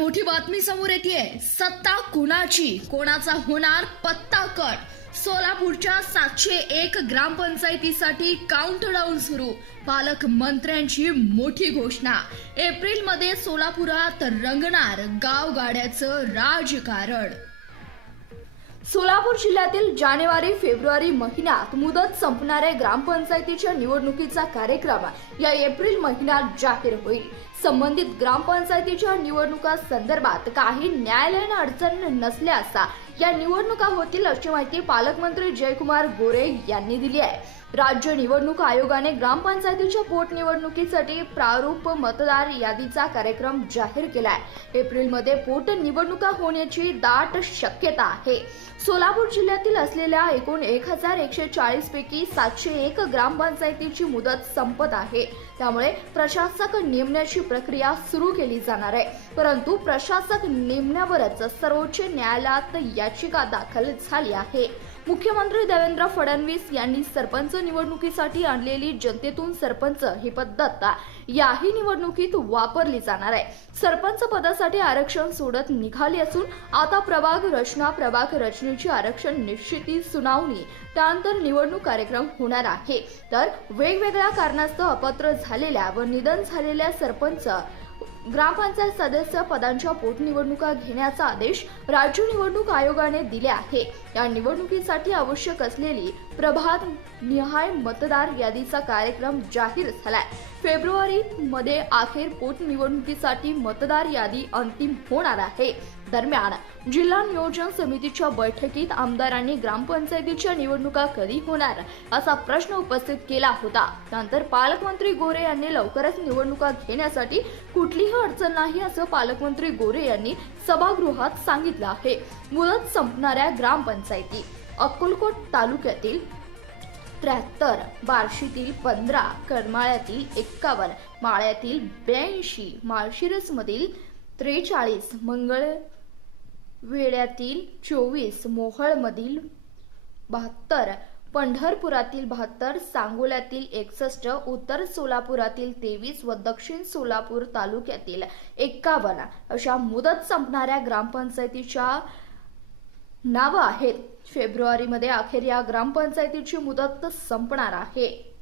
मोठी बातमी समोर येते। सत्ता कुणाची, कोणाचा होणार पत्ता कट। सोलापूरच्या 701 ग्रामपंचायतीसाठी काउंटडाऊन सुरू। पालकमंत्र्यांची मोठी घोषणा। एप्रिलमध्ये सोलापुरात रंगणार गावगाड्याचं राजकारण। सोलापूर जिल्ह्यातील जानेवारी-फेब्रुवारी महिन्यात मुदत संपणाऱ्या ग्रामपंचायतीच्या निवडणुकीचा कार्यक्रम या एप्रिल महिन्यात जाहीर होईल। संबंधित ग्रामपंचायतीच्या निवडणुका संदर्भात काही न्यायालयीन अडचण नसल्यास या निवडणुका होतील अशी माहिती पालकमंत्री जयकुमार गोरे यांनी दिली आहे। राज्य निवडणूक आयोगाने ग्रामपंचायतीच्या पोटनिवडणुकीसाठी प्रारूप मतदार यादीचा कार्यक्रम जाहीर केलाय। एप्रिलमध्ये पोटनिवडणुका होण्याची दाट शक्यता आहे। सोलापूर जिल्ह्यातील असलेल्या एकूण 1140 पैकी 701 ग्रामपंचायतीची मुदत संपत आहे। त्यामुळे प्रशासक नेमण्याची प्रक्रिया सुरू केली जाणार आहे। परंतु प्रशासक नेमण्यावरच सर्वोच्च न्यायालयात याचिका दाखल झाली आहे। मुख्यमंत्री देवेंद्र फडणवीस यांनी सरपंच निवडणुकीसाठी आणलेली जनतेतून सरपंच ही पद्धत याही निवडणुकीत वापरली जाणार आहे। सरपंच पदासाठी आरक्षण सोडत निघाले असून आता प्रभाग रचनेची आरक्षण निश्चिती सुनावणी त्यानंतर निवडणूक कार्यक्रम होणार आहे। तर वेगवेगळ्या कारणास्तव अपात्र झालेल्या व निधन झालेल्या सरपंच ग्रामपंचायत सदस्य पदांच्या पोटनिवडणुका घेण्याचा आदेश राज्य निवडणूक आयोगाने दिले आहे। या निवडणुकीसाठी आवश्यक असलेली प्रभाग निहाय मतदार यादीचा कार्यक्रम जाहीर झालाय। फेब्रुवारी मध्ये अखेर पोटनिवडणुकीसाठी मतदार यादी अंतिम होणार आहे। दरम्यान जिल्हा नियोजन समितीच्या बैठकीत आमदारांनी ग्रामपंचायतीच्या निवडणुका कधी होणार असा प्रश्न उपस्थित केला होता। त्यानंतर पालकमंत्री गोरे यांनी लवकरच निवडणुका घेण्यासाठी कुठलीही अडचण नाही असं पालकमंत्री गोरे यांनी सभागृहात सांगितलं आहे। मुदत संपणाऱ्या ग्रामपंचायती अक्कलकोट तालुक्यातील 73, बार्शीतील 15, करमाळ्यातील 51, माळ्यातील 82, माळशिरसमधील 43, मंगळवेढ्यातील 24, मोहोळमधील 72, पंढरपुरातील 72, सांगोल्यातील 61, उत्तर सोलापुरातील 23 व दक्षिण सोलापूर तालुक्यातील 51 अशा मुदत संपणाऱ्या ग्रामपंचायतीच्या नावं आहेत। फेब्रुवारीमध्ये अखेर या ग्रामपंचायतीची मुदत संपणार आहे।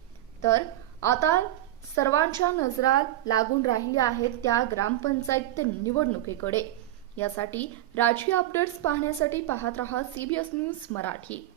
तर आता सर्वांच्या नजरा लागून राहिल्या आहेत त्या ग्रामपंचायत निवडणुकीकडे। यासाठी राजकीय अपडेट्स पाहण्यासाठी पाहत रहा CBS न्यूज मराठी।